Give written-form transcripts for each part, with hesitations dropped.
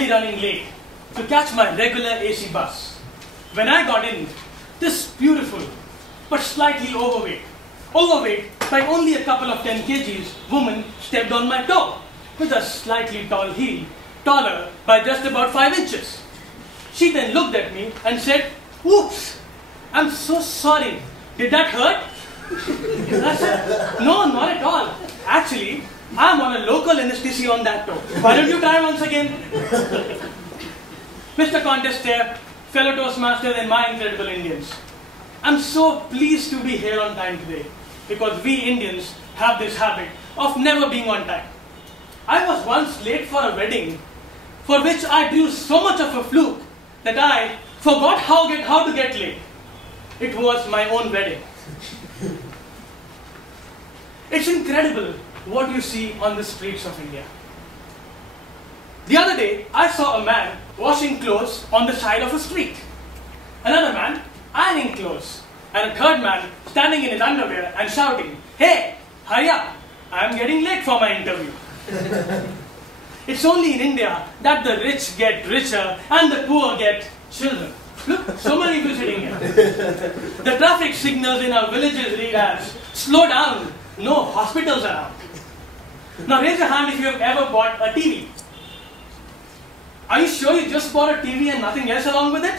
already running late to catch my regular AC bus. When I got in, this beautiful but slightly overweight by only a couple of 10 kgs woman stepped on my toe with a slightly tall heel, taller by just about 5 inches. She then looked at me and said, "Oops, I'm so sorry. Did that hurt?" I said, "No, not at all. Actually, I'm on a local anesthesia on that toe. Why don't you try once again?" Mr. Contester, fellow Toastmasters and my incredible Indians, I'm so pleased to be here on time today because we Indians have this habit of never being on time. I was once late for a wedding for which I drew so much of a fluke that I forgot how to get late. It was my own wedding. It's incredible what you see on the streets of India. The other day, I saw a man washing clothes on the side of a street, another man ironing clothes, and a third man standing in his underwear and shouting, "Hey, hurry up, I'm getting late for my interview." It's only in India that the rich get richer and the poor get children. Look, so many people sitting here. The traffic signals in our villages read as, "Slow down, no hospitals around." Now raise your hand if you have ever bought a TV. Are you sure you just bought a TV and nothing else along with it?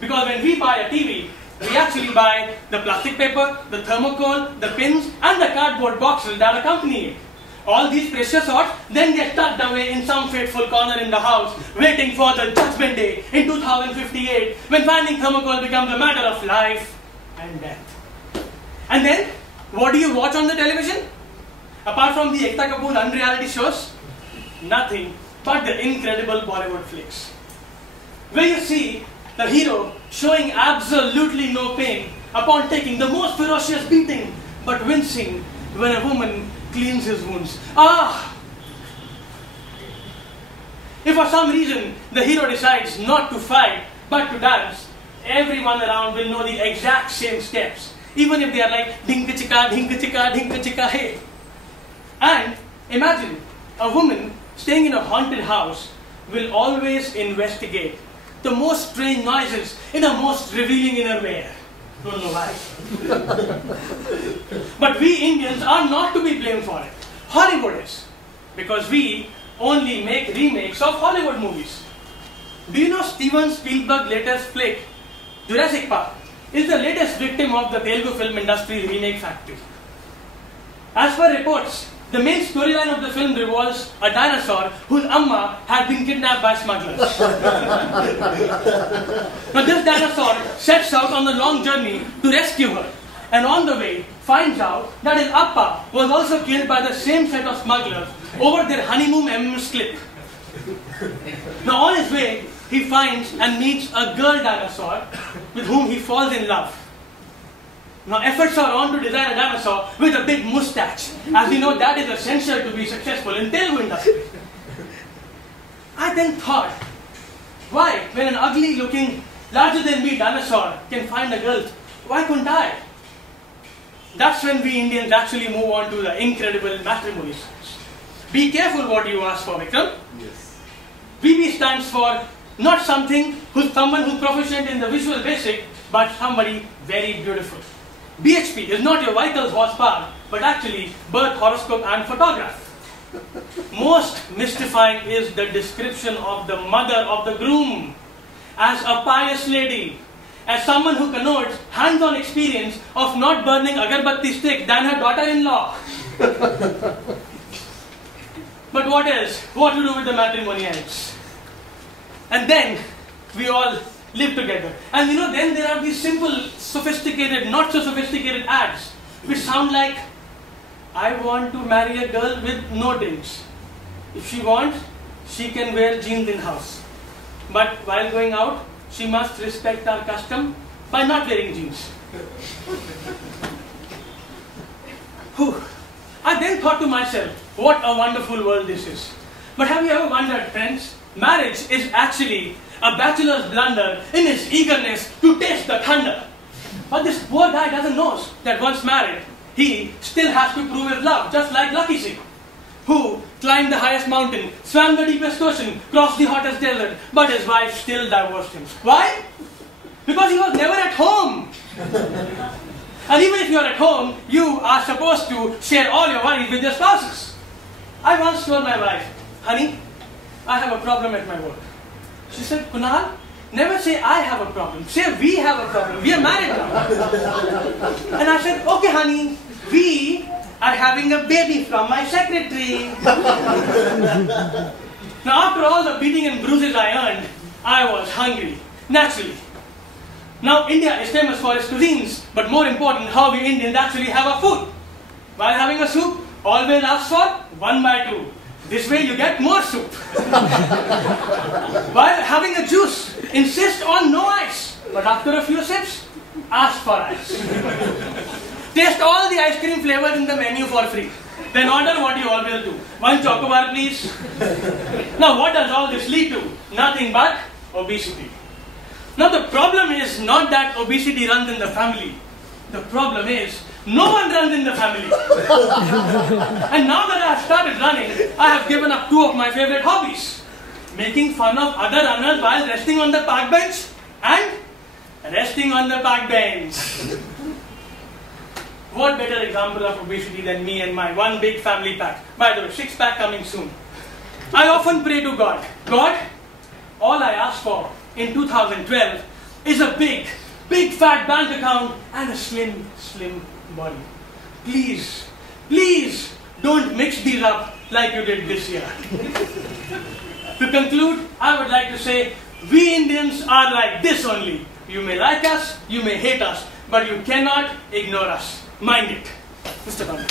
Because when we buy a TV, we actually buy the plastic paper, the thermocol, the pins, and the cardboard boxes that accompany it. All these precious odds then get tucked away in some fateful corner in the house, waiting for the judgment day in 2058, when finding thermocol becomes a matter of life and death. And then, what do you watch on the television? Apart from the Ekta Kapoor unreality shows, nothing but the incredible Bollywood flicks, where you see the hero showing absolutely no pain upon taking the most ferocious beating, but wincing when a woman cleans his wounds. If for some reason the hero decides not to fight but to dance, everyone around will know the exact same steps, even if they are like dinka chika, hey. And imagine a woman staying in a haunted house will always investigate the most strange noises in a most revealing inner way. Don't know why. But we Indians are not to be blamed for it. Hollywood is. Because we only make remakes of Hollywood movies. Do you know Steven Spielberg's latest flick, Jurassic Park, is the latest victim of the Telugu film industry's remake factory? As per reports, the main storyline of the film revolves a dinosaur whose amma had been kidnapped by smugglers. Now this dinosaur sets out on a long journey to rescue her, and on the way finds out that his appa was also killed by the same set of smugglers over their honeymoon M&M's clip. Now on his way, he finds and meets a girl dinosaur with whom he falls in love. Now efforts are on to design a dinosaur with a big moustache, as we know that is essential to be successful in Telugu industry. I then thought, why, when an ugly looking, larger than me dinosaur can find a girl, why couldn't I? That's when we Indians actually move on to the incredible matrimony science. Be careful what you ask for, Vikram. Yes. BB stands for not someone who's proficient in the visual basic, but somebody very beautiful. BHP is not your vitals horsepower, but actually birth, horoscope and photograph. Most mystifying is the description of the mother of the groom as a pious lady, as someone who connotes hands-on experience of not burning agarbatti stick than her daughter-in-law. But what else? What to do with the matrimonials? And then we all live together. And you know, then there are these simple, sophisticated, not so sophisticated ads which sound like, I want to marry a girl with no dings. If she wants, she can wear jeans in house. But while going out, she must respect our custom by not wearing jeans. Whew. I then thought to myself, what a wonderful world this is. But have you ever wondered, friends, marriage is actually a bachelor's blunder in his eagerness to taste the thunder. But this poor guy doesn't know that once married, he still has to prove his love, just like Lucky Singh. who climbed the highest mountain, swam the deepest ocean, crossed the hottest desert, but his wife still divorced him. Why? Because he was never at home. And even if you are at home, you are supposed to share all your worries with your spouses. I once told my wife, honey, I have a problem at my work. She said, Kunal, never say I have a problem. Say we have a problem. We are married now. And I said, okay honey, we are having a baby from my secretary. Now after all the beating and bruises I earned, I was hungry, naturally. Now India is famous for its cuisines, but more important, how we Indians actually have our food. While having a soup, always ask for 1 by 2. This way you get more soup. While having a juice, insist on no ice, but after a few sips, ask for ice. Taste all the ice cream flavors in the menu for free. Then order what you always do. 1 chocobar please. Now what does all this lead to? Nothing but obesity. Now the problem is not that obesity runs in the family. The problem is no one runs in the family. And now that I have started running, I have given up 2 of my favorite hobbies. Making fun of other runners while resting on the park bench and resting on the park bench. What better example of obesity than me and my 1 big family pack. By the way, 6-pack coming soon. I often pray to God, God, all I ask for in 2012 is a big fat bank account and a slim body. Please, please don't mix these up like you did this year. To conclude, I would like to say, we Indians are like this only. You may like us, you may hate us, but you cannot ignore us. Mind it. Mr. Khanna.